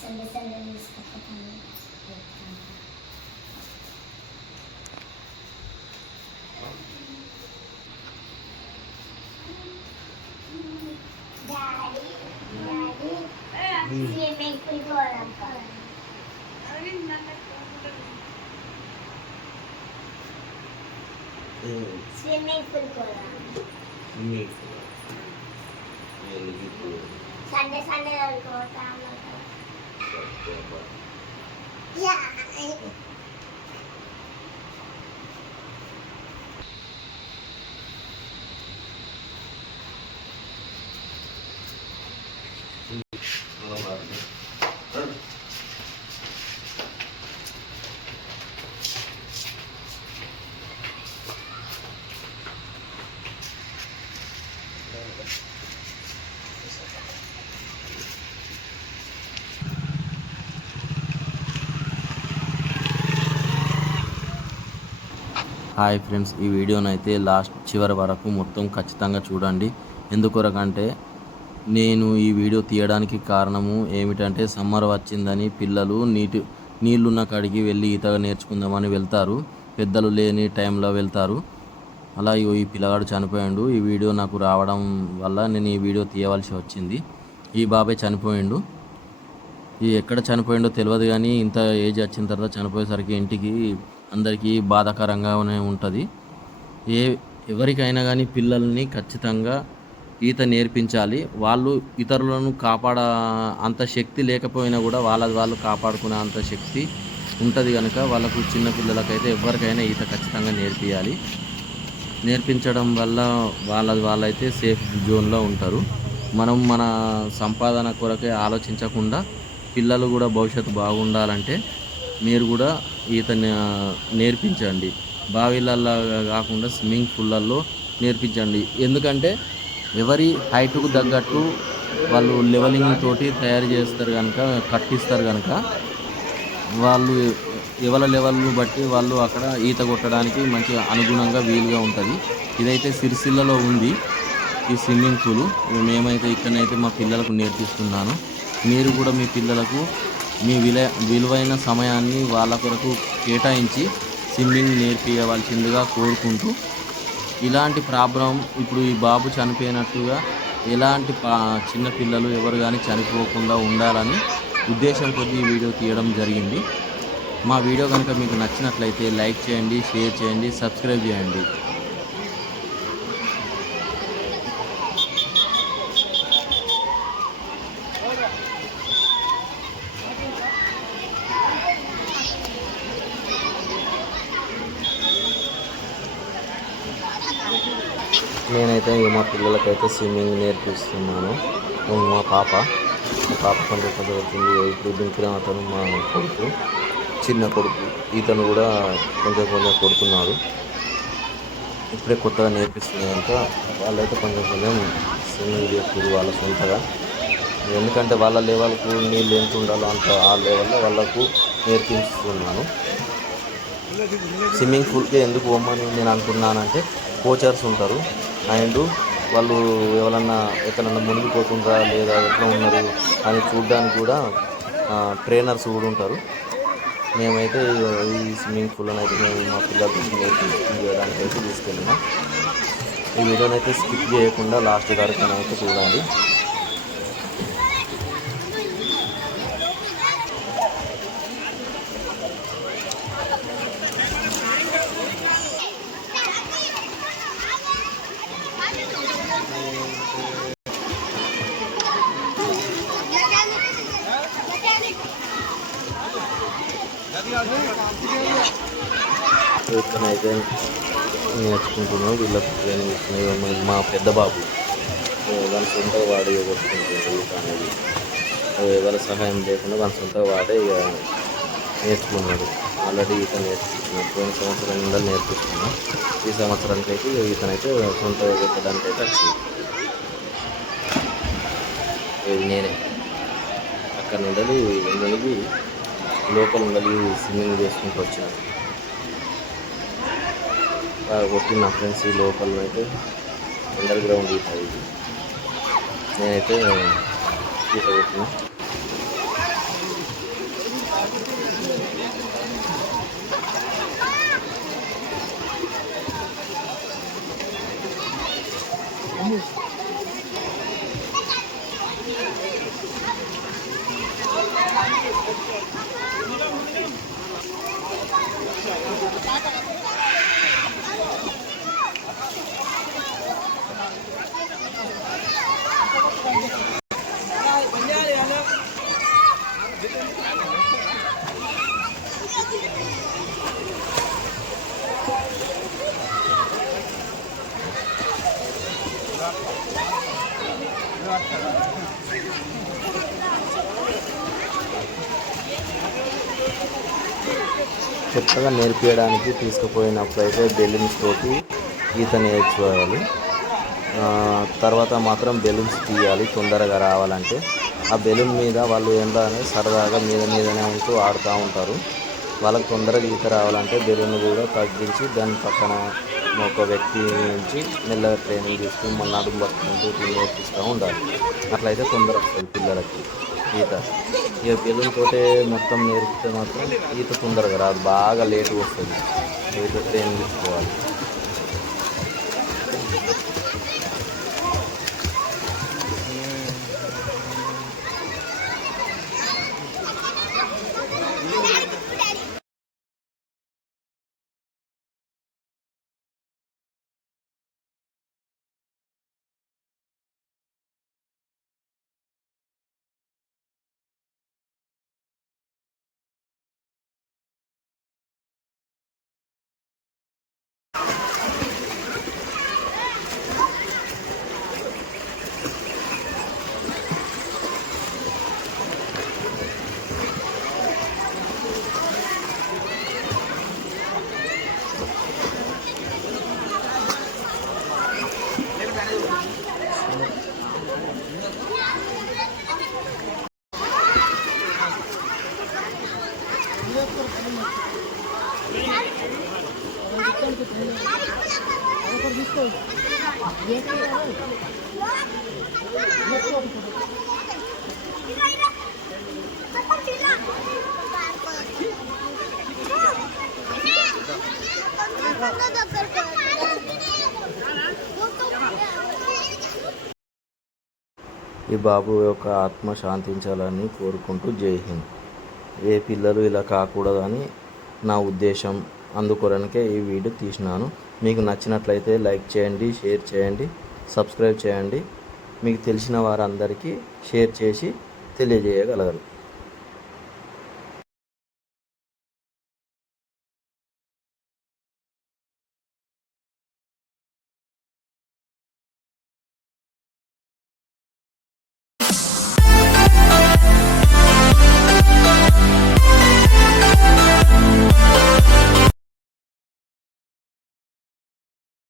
Sunday Sunday తీసుకుంటాను. Swimming pool పోదాం. Swimming pool పోదాం. సండే సండే పోతాం. హాయ్ ఫ్రెండ్స్, ఈ వీడియోనైతే లాస్ట్ చివరి వరకు మొత్తం ఖచ్చితంగా చూడండి. ఎందుకొరకంటే నేను ఈ వీడియో తీయడానికి కారణము ఏమిటంటే సమ్మర్ వచ్చిందని పిల్లలు నీళ్ళున్న కాడికి వెళ్ళి ఈత నేర్చుకుందామని వెళ్తారు. పెద్దలు లేని టైంలో వెళ్తారు. అలా ఈ పిల్లగాడు చనిపోయాడు. ఈ వీడియో నాకు రావడం వల్ల నేను ఈ వీడియో తీయవలసి వచ్చింది. ఈ బాబాయ్ చనిపోయాడు. ఎక్కడ చనిపోయిండో తెలియదు, కానీ ఇంత ఏజ్ వచ్చిన తర్వాత చనిపోయేసరికి ఇంటికి అందరికీ బాధాకరంగానే ఉంటుంది. ఎవరికైనా కానీ పిల్లల్ని ఖచ్చితంగా ఈత నేర్పించాలి. వాళ్ళు ఇతరులను అంత శక్తి లేకపోయినా కూడా వాళ్ళు కాపాడుకునే అంత శక్తి ఉంటుంది కనుక వాళ్ళకు చిన్నపిల్లలకైతే ఎవరికైనా ఈత ఖచ్చితంగా నేర్పించాలి. నేర్పించడం వల్ల వాళ్ళైతే సేఫ్ జోన్లో ఉంటారు. మనం మన సంపాదన కొరకే ఆలోచించకుండా పిల్లలు కూడా భవిష్యత్తు బాగుండాలంటే మీరు కూడా ఈత నేర్పించండి. బావిలల్లో కాకుండా స్విమ్మింగ్ పూల్లల్లో నేర్పించండి. ఎందుకంటే ఎవరి హైట్కు తగ్గట్టు వాళ్ళు లెవెలింగ్ తోటి తయారు చేస్తారు కనుక, కట్టిస్తారు కనుక వాళ్ళు ఎవరి లెవెల్ను బట్టి వాళ్ళు అక్కడ ఈత కొట్టడానికి మంచిగా అనుగుణంగా వీలుగా ఉంటుంది. ఇదైతే సిరిసిల్లలో ఉంది ఈ స్విమ్మింగ్ పూలు. మేమైతే ఇక్కడనైతే మా పిల్లలకు నేర్పిస్తున్నాను. మీరు కూడా మీ పిల్లలకు మీ విలువైన సమయాన్ని వాళ్ళ కొరకు కేటాయించి స్విమ్మింగ్ నేర్పించవలసిందిగా కోరుకుంటూ, ఇలాంటి ప్రాబ్లం ఇప్పుడు ఈ బాబు చనిపోయినట్టుగా ఎలాంటి చిన్నపిల్లలు ఎవరు కానీ చనిపోకుండా ఉండాలని ఉద్దేశం కొద్దీ ఈ వీడియో తీయడం జరిగింది. మా వీడియో కనుక మీకు నచ్చినట్లయితే లైక్ చేయండి, షేర్ చేయండి, సబ్స్క్రైబ్ చేయండి. నేనైతే మా పిల్లలకైతే స్విమ్మింగ్ నేర్పిస్తున్నాను. మా పాప కొంచెం వచ్చింది. ఇప్పుడు దింపిన అతను మా కొడుకు, చిన్న కొడుకు, ఇతను కూడా కొంచెం కొడుతున్నాడు. ఇప్పుడే కొత్తగా నేర్పిస్తుంది కనుక వాళ్ళైతే కొంచెం స్విమ్మింగ్ చేస్తారు వాళ్ళ సొంతగా. ఎందుకంటే వాళ్ళ లెవెల్కు నీళ్ళు ఎంత ఉండాలో అంత ఆ లెవెల్లో వాళ్ళకు నేర్పిస్తున్నాను. స్విమ్మింగ్ పూల్కి ఎందుకు పోమని నేను అనుకున్నానంటే కోచర్స్ ఉంటారు, అండ్ వాళ్ళు ఎవరన్నా ఎక్కడన్నా మునిగిపోతుండ్రా లేదా ఎట్లా ఉన్నారు అని చూడడానికి కూడా ట్రైనర్స్ కూడా ఉంటారు. మేమైతే ఈ స్విమ్మింగ్ పూల్ని అయితే మేము మా పిల్లలకి నేర్పించడానికి అయితే తీసుకెళ్ళినాం. ఈ వీడియోని అయితే స్కిప్ చేయకుండా లాస్ట్ వరకు అయితే చూడండి. ఇక్కడైతే నేర్చుకుంటున్నాం. వీళ్ళకి ట్రైనింగ్ ఇస్తున్నాయి. మా పెద్ద బాబు వాళ్ళ సొంతగా వాడి కొట్టుకుంటుంది అనేది, ఎవరి సహాయం లేకుండా వాళ్ళ సొంతగా వాడే నేర్చుకున్నాడు. ఆల్రెడీ ఈత నేర్చుకుంటున్నాడు. పోయిన సంవత్సరం నుండి నేర్పిస్తున్నాం. ఈ సంవత్సరానికి అయితే ఈతనైతే సొంతగా కొట్టడానికి అయితే వచ్చింది. ఇది నేనే అక్కడ నుండి లోపల ఉండాలి స్విమ్మింగ్ చేసుకుంటూ వచ్చినాను. కొట్టి నా ఫ్రెండ్స్ ఈ లోపల అయితే అండర్ గ్రౌండ్ ఈత ఇది. నేనైతే గీత పెట్టిన. కొత్తగా నేర్పించడానికి తీసుకుపోయినప్పుడైతే బెలూన్స్ తోటి ఈత నేర్చుకోవాలి. తర్వాత మాత్రం బెలూన్స్ తీయాలి తొందరగా రావాలంటే. ఆ బెలూన్ మీద వాళ్ళు ఏంటనే సరదాగా మీదనే ఉంటూ ఆడుతూ ఉంటారు. వాళ్ళకి తొందరగా ఈత రావాలంటే బెలూన్ కూడా తగ్గించి దాని పక్కన ఒక వ్యక్తి నుంచి మెల్లగా ట్రైనింగ్ తీసుకుని మన నడుము పట్టుకుంటూ నేర్పిస్తూ ఉండాలి. అట్లయితే తొందర వస్తుంది పిల్లలకి ఈత. ఇక బెలూన్ తోటే మొత్తం నేర్పితే మాత్రం ఈత తొందరగా రాదు, బాగా లేటుగా వస్తుంది. ఈత ట్రైనింగ్ తీసుకోవాలి. ఈ బాబు యొక్క ఆత్మ శాంతించాలని కోరుకుంటూ జై హింద్. ఏ పిల్లలు ఇలా కాకూడదని నా ఉద్దేశం. అందుకొరకే ఈ వీడియో తీసినాను. మీకు నచ్చినట్లయితే లైక్ చేయండి, షేర్ చేయండి, సబ్స్క్రైబ్ చేయండి. మీకు తెలిసిన వారందరికీ షేర్ చేసి తెలియజేయగలరు.